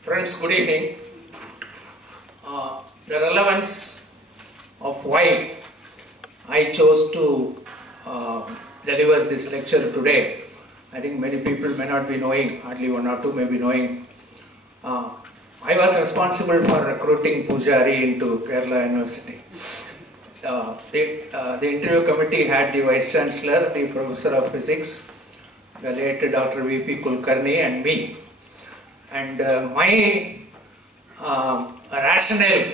Friends, good evening. The relevance of why I chose to deliver this lecture today, I think many people may not be knowing, hardly one or two may be knowing. I was responsible for recruiting Pujari into Kerala University. The interview committee had the Vice Chancellor, the Professor of Physics, the late Dr. V.P. Kulkarni and me. And my rationale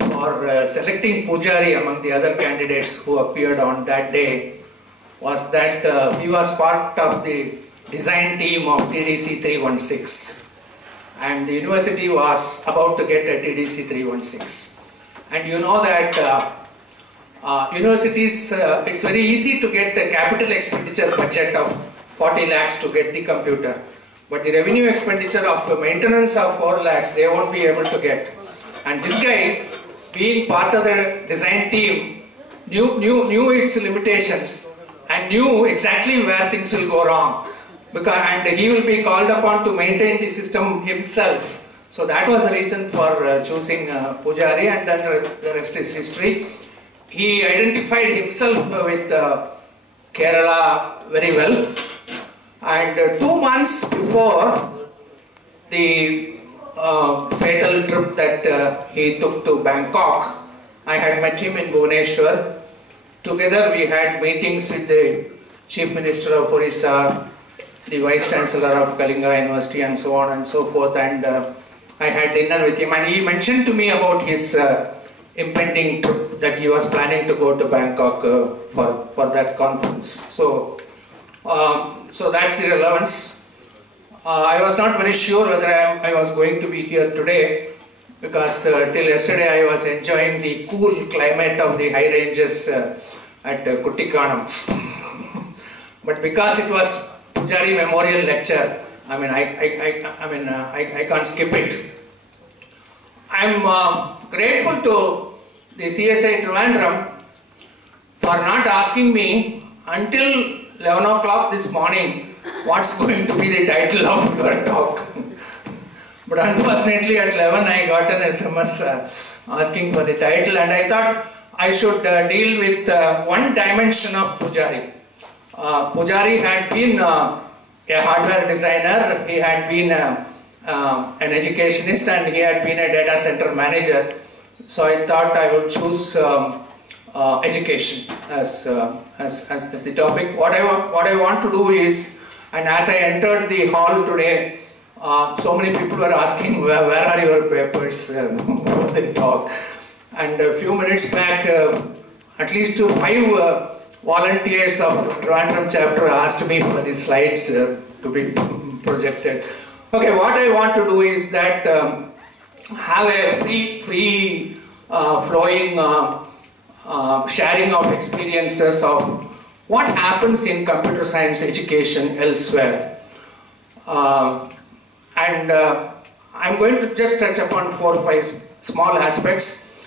for selecting Pujari among the other candidates who appeared on that day was that he was part of the design team of TDC 316 and the university was about to get a TDC 316. And you know that universities, it's very easy to get a capital expenditure budget of 40 lakhs to get the computer. But the revenue expenditure of maintenance of 4 lakhs, they won't be able to get. And this guy, being part of the design team, knew its limitations and knew exactly where things will go wrong. And he will be called upon to maintain the system himself. So that was the reason for choosing Pujari, and then the rest is history. He identified himself with Kerala very well. And 2 months before the fatal trip that he took to Bangkok, I had met him in Bhubaneswar. Together we had meetings with the Chief Minister of Orissa, the Vice Chancellor of Kalinga University and so on and so forth, and I had dinner with him, and he mentioned to me about his impending trip that he was planning to go to Bangkok for that conference. So that's the relevance. I was not very sure whether I was going to be here today because till yesterday I was enjoying the cool climate of the high ranges at Kuttikanam. But because it was Pujari Memorial Lecture, I can't skip it. I'm grateful to the CSI Trivandrum for not asking me until 11 o'clock this morning what's going to be the title of your talk. But unfortunately at 11 I got an SMS asking for the title, and I thought I should deal with one dimension of Pujari. Pujari had been a hardware designer, he had been an educationist, and he had been a data center manager. So I thought I would choose education as the topic. What I want to do is, and as I entered the hall today, so many people were asking where are your papers for the talk. And a few minutes back, at least 5 volunteers of Trivandrum chapter asked me for the slides to be projected. Okay, what I want to do is that have a free flowing sharing of experiences of what happens in computer science education elsewhere. And I'm going to just touch upon 4 or 5 small aspects.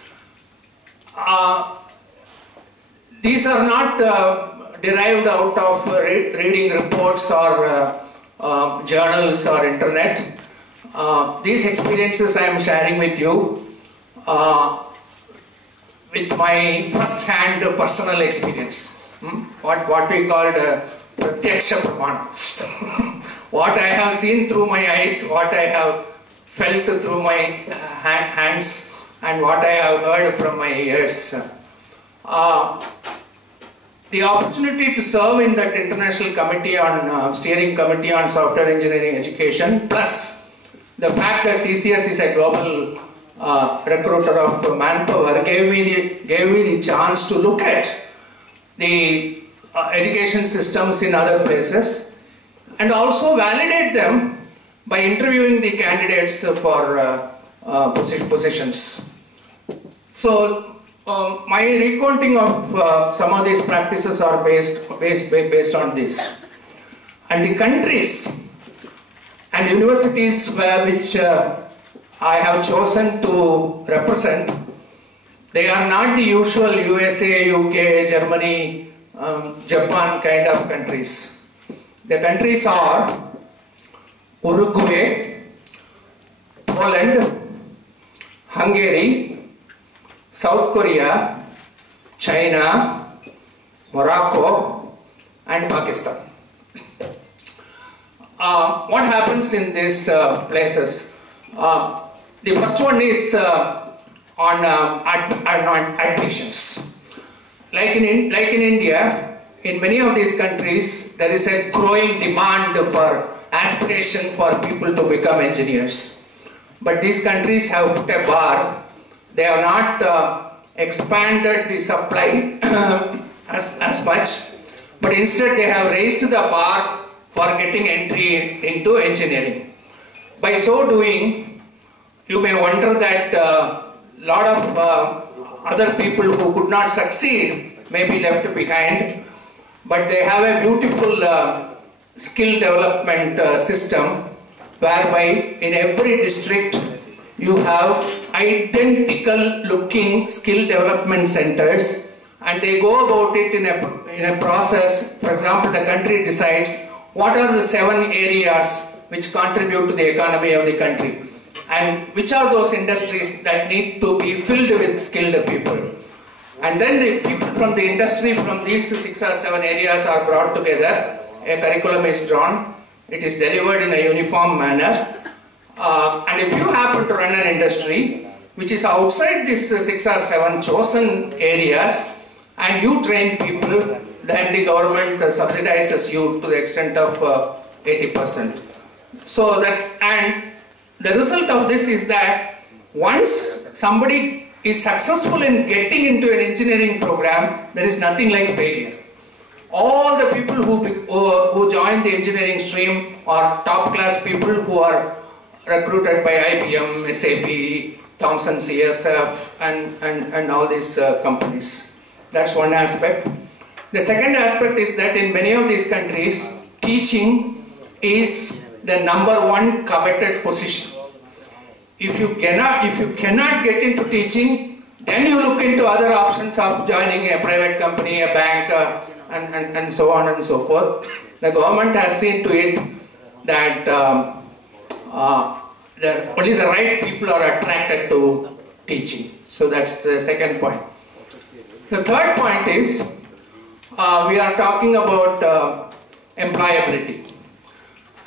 These are not derived out of reading reports or journals or internet. These experiences I am sharing with you with my first-hand personal experience. What we called pratyaksha pramana. What I have seen through my eyes, what I have felt through my hands, and what I have heard from my ears. The opportunity to serve in that international committee on steering committee on software engineering education, plus the fact that TCS is a global recruiter of manpower, gave me the chance to look at the education systems in other places and also validate them by interviewing the candidates for positions. So my recounting of some of these practices are based on this. And the countries and universities which I have chosen to represent, they are not the usual USA, UK, Germany, Japan kind of countries. The countries are Uruguay, Hungary, South Korea, China, Morocco, and Pakistan. What happens in these places? The first one is on admissions. Like in India, in many of these countries, there is a growing demand for aspiration for people to become engineers. But these countries have put a bar. They have not expanded the supply as much, but instead they have raised the bar for getting entry into engineering. By so doing, you may wonder that a lot of other people who could not succeed may be left behind, but they have a beautiful skill development system whereby in every district you have identical looking skill development centers, and they go about it in a process. For example, the country decides what are the 7 areas which contribute to the economy of the country, and which are those industries that need to be filled with skilled people. And then the people from the industry from these 6 or 7 areas are brought together, a curriculum is drawn, it is delivered in a uniform manner, and if you happen to run an industry which is outside these 6 or 7 chosen areas and you train people, then the government subsidizes you to the extent of 80%. So that, and the result of this is that once somebody is successful in getting into an engineering program, there is nothing like failure. All the people who join the engineering stream are top class people who are recruited by IBM, SAP, Thomson CSF and all these companies. That's one aspect. The second aspect is that in many of these countries, teaching is the #1 coveted position. If you cannot get into teaching, then you look into other options of joining a private company, a bank, and so on and so forth. The government has seen to it that only the right people are attracted to teaching. So that's the second point. The third point is we are talking about employability.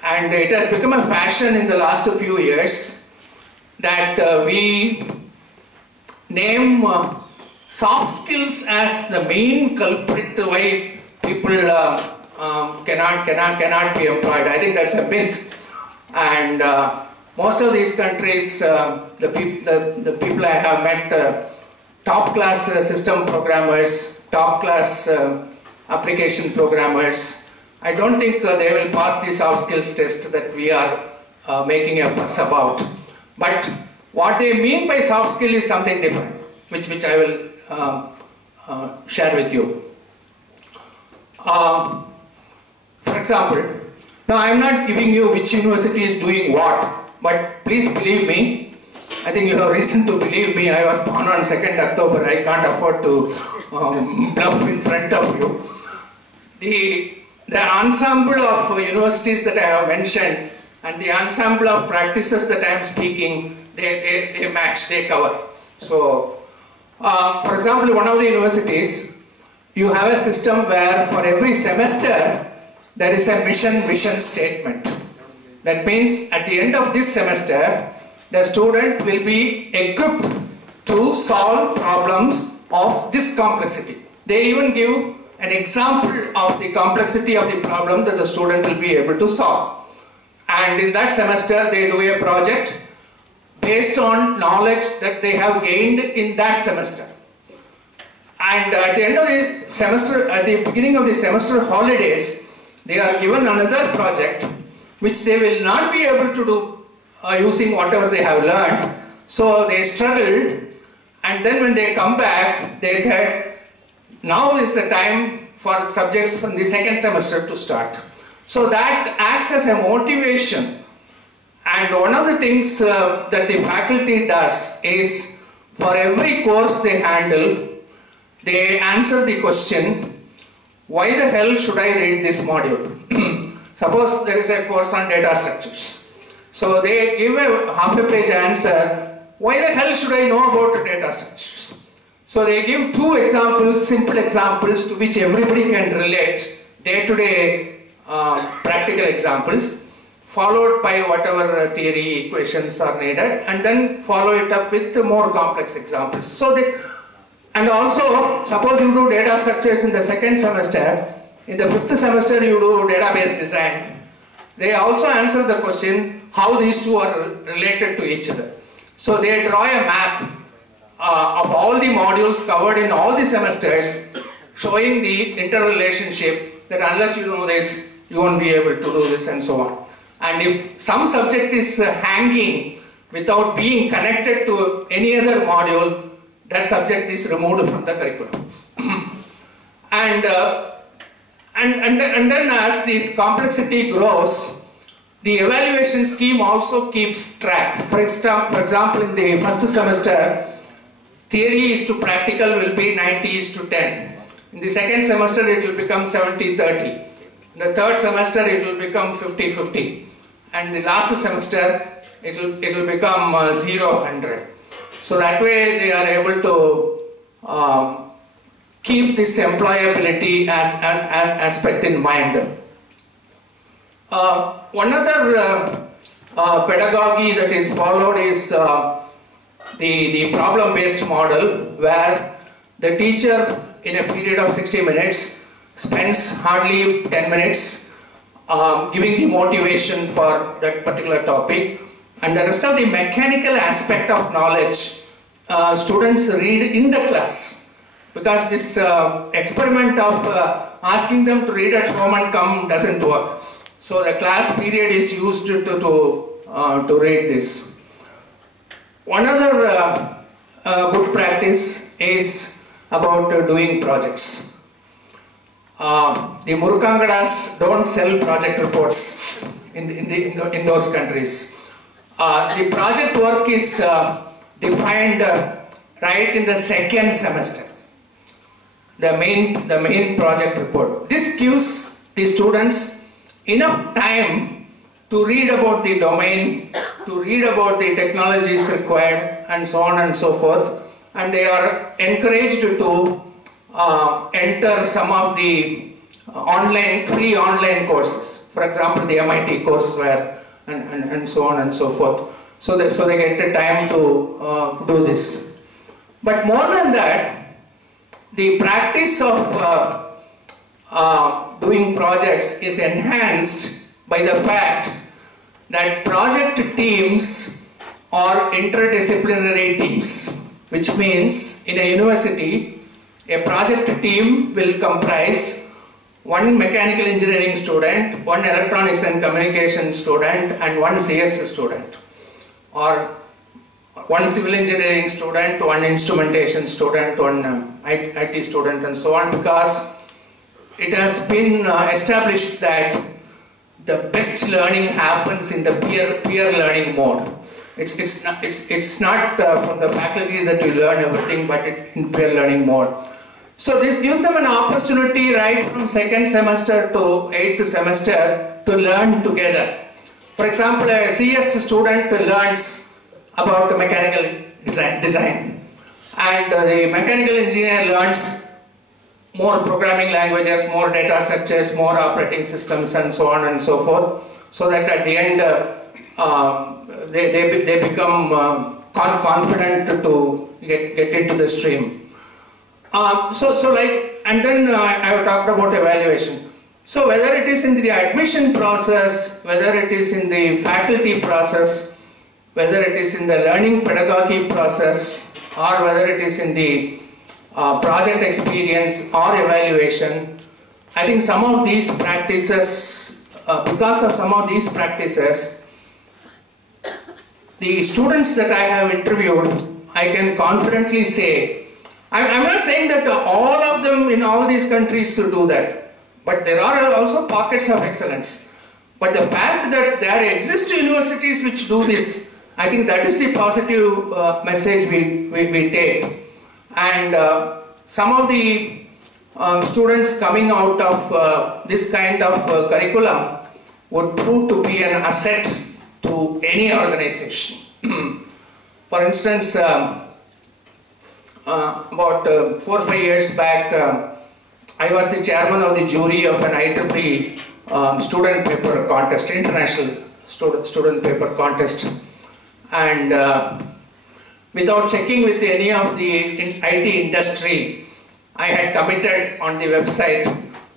And it has become a fashion in the last few years that we name soft skills as the main culprit to why people cannot be employed. I think that's a myth. And most of these countries, the people I have met, top class system programmers, top class application programmers, I don't think they will pass the soft skills test that we are making a fuss about. But what they mean by soft skill is something different, which I will share with you. For example, now I am not giving you which university is doing what, but please believe me, I think you have reason to believe me, I was born on 2nd October, I can't afford to bluff in front of you. The ensemble of universities that I have mentioned and the ensemble of practices that I am speaking, they match, they cover. So, for example, one of the universities, you have a system where for every semester, there is a mission vision statement. That means at the end of this semester, the student will be equipped to solve problems of this complexity. They even give an example of the complexity of the problem that the student will be able to solve. And in that semester, they do a project based on knowledge that they have gained in that semester. And at the end of the semester, at the beginning of the semester holidays, they are given another project which they will not be able to do using whatever they have learned. So they struggled, and then when they come back, they said, now is the time for subjects from the second semester to start. So that acts as a motivation. And one of the things that the faculty does is, for every course they handle, they answer the question, why the hell should I read this module? Suppose there is a course on data structures. So they give a half a page answer why the hell should I know about data structures? So they give two examples, simple examples to which everybody can relate, day-to-day practical examples, followed by whatever theory equations are needed, and then follow it up with more complex examples. So and also, suppose you do data structures in the second semester, in the fifth semester you do database design. They also answer the question how these two are related to each other. So they draw a map of all the modules covered in all the semesters, showing the interrelationship that unless you know this, you won't be able to do this, and so on. And if some subject is hanging without being connected to any other module, that subject is removed from the curriculum. And then as this complexity grows, the evaluation scheme also keeps track. For example, in the first semester, theory is to practical will be 90:10. In the second semester, it will become 70:30. In the third semester, it will become 50:50. And the last semester, it will become 0:100. So that way, they are able to keep this employability as an aspect in mind. One other pedagogy that is followed is the problem-based model, where the teacher in a period of 60 minutes spends hardly 10 minutes giving the motivation for that particular topic, and the rest of the mechanical aspect of knowledge students read in the class, because this experiment of asking them to read at home and come doesn't work. So the class period is used to read this. One other good practice is about doing projects. The Murukangadas don't sell project reports in those countries. The project work is defined right in the second semester. The main project report. This gives the students enough time to read about the domain, to read about the technologies required, and so on and so forth. And they are encouraged to enter some of the free online courses. For example, the MIT courseware, and so on and so forth. So they get the time to do this. But more than that, the practice of doing projects is enhanced by the fact that project teams are interdisciplinary teams, which means in a university, a project team will comprise one mechanical engineering student, one electronics and communication student, and one CS student, or one civil engineering student, one instrumentation student, one IT student, and so on, because it has been established that the best learning happens in the peer learning mode. It's not from the faculty that you learn everything, but in peer learning mode. So this gives them an opportunity right from second semester to 8th semester to learn together. For example, a CS student learns about mechanical design, and the mechanical engineer learns more programming languages, more data structures, more operating systems, and so on and so forth, so that at the end they become confident to get into the stream. And then I have talked about evaluation. So whether it is in the admission process, whether it is in the faculty process, whether it is in the learning pedagogy process, or whether it is in the project experience or evaluation, I think some of these practices, because of some of these practices, the students that I have interviewed, I can confidently say, I'm not saying that all of them in all these countries should do that, but there are also pockets of excellence. But the fact that there exist universities which do this, I think that is the positive message we take. And some of the students coming out of this kind of curriculum would prove to be an asset to any organization. For instance, about 4 or 5 years back, I was the chairman of the jury of an IEEE student paper contest, international student paper contest. And without checking with any of the IT industry, I had committed on the website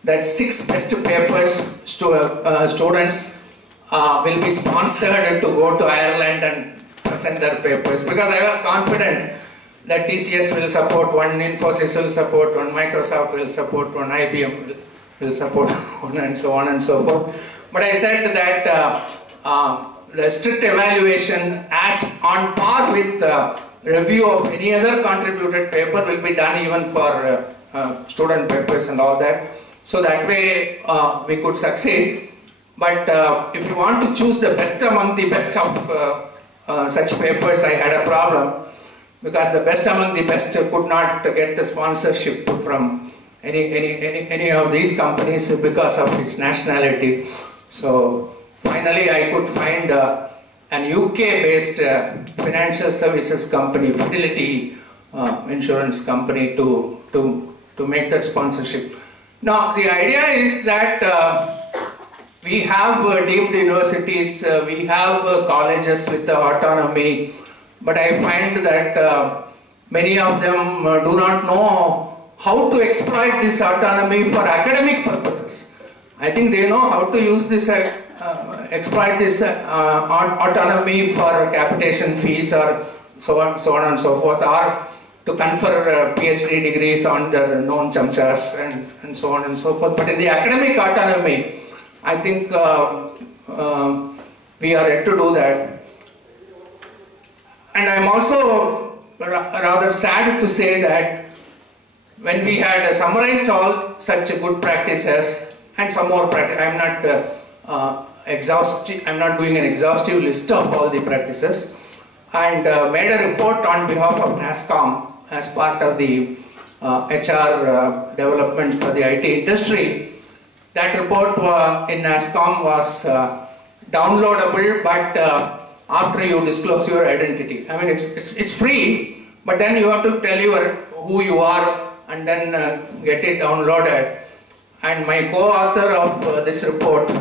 that 6 best papers students will be sponsored to go to Ireland and present their papers, because I was confident that TCS will support one, Infosys will support one, Microsoft will support one, IBM will support one, and so on and so forth. But I said that the strict evaluation as on par with review of any other contributed paper will be done even for student papers and all that. So that way we could succeed. But if you want to choose the best among the best of such papers, I had a problem, because the best among the best could not get the sponsorship from any of these companies because of its nationality. So finally I could find an UK-based financial services company, Fidelity insurance company, to make that sponsorship. Now the idea is that we have deemed universities, we have colleges with autonomy, but I find that many of them do not know how to exploit this autonomy for academic purposes. I think they know how to use this, exploit this autonomy for capitation fees or so on and so forth, or to confer PhD degrees on their known chamchas and so on and so forth. But in the academic autonomy, I think we are yet to do that. And I'm also rather sad to say that when we had summarized all such good practices and some more practice, I'm not doing an exhaustive list of all the practices, and made a report on behalf of NASSCOM as part of the HR development for the IT industry. That report in NASSCOM was downloadable, but after you disclose your identity. I mean, it's free, but then you have to tell who you are and then get it downloaded. And my co-author of this report,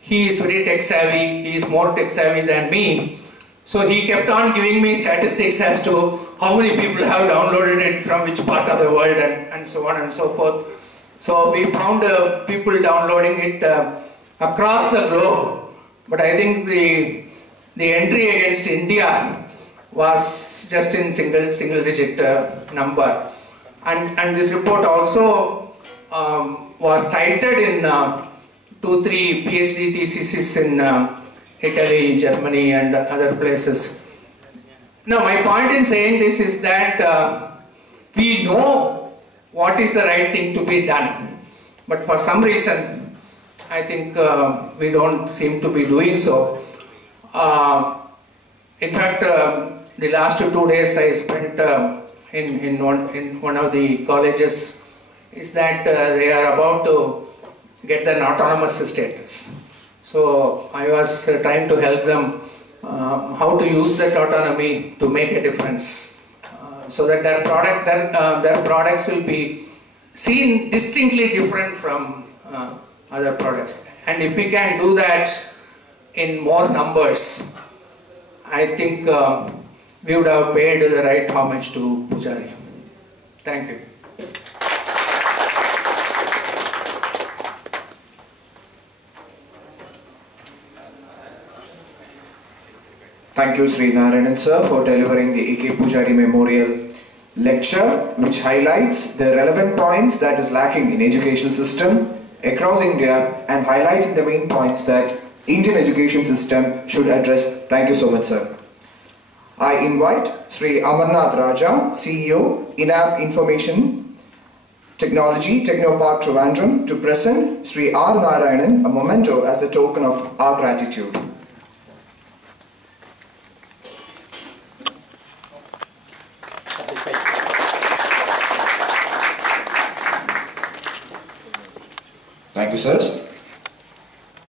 he is very tech savvy, he is more tech savvy than me. So he kept on giving me statistics as to how many people have downloaded it from which part of the world and so on and so forth. So we found people downloading it across the globe. But I think the entry against India was just in single digit number. And this report also was cited in 2-3 PhD theses in Italy, Germany and other places. Now my point in saying this is that we know what is the right thing to be done, but for some reason I think we don't seem to be doing so. In fact, the last 2 days I spent in one of the colleges is that they are about to get an autonomous status. So I was trying to help them how to use that autonomy to make a difference, so that their products will be seen distinctly different from other products. And if we can do that in more numbers, I think we would have paid the right homage to Pujari. Thank you. Thank you, Sri Narayanan sir, for delivering the A.K. Pujari Memorial Lecture, which highlights the relevant points that is lacking in education system across India and highlighting the main points that Indian education system should address. Thank you so much, sir. I invite Sri Amarnath Raja, CEO, INAP Information Technology, Technopark Trivandrum, to present Sri R. Narayanan a memento as a token of our gratitude. Thank you, sirs.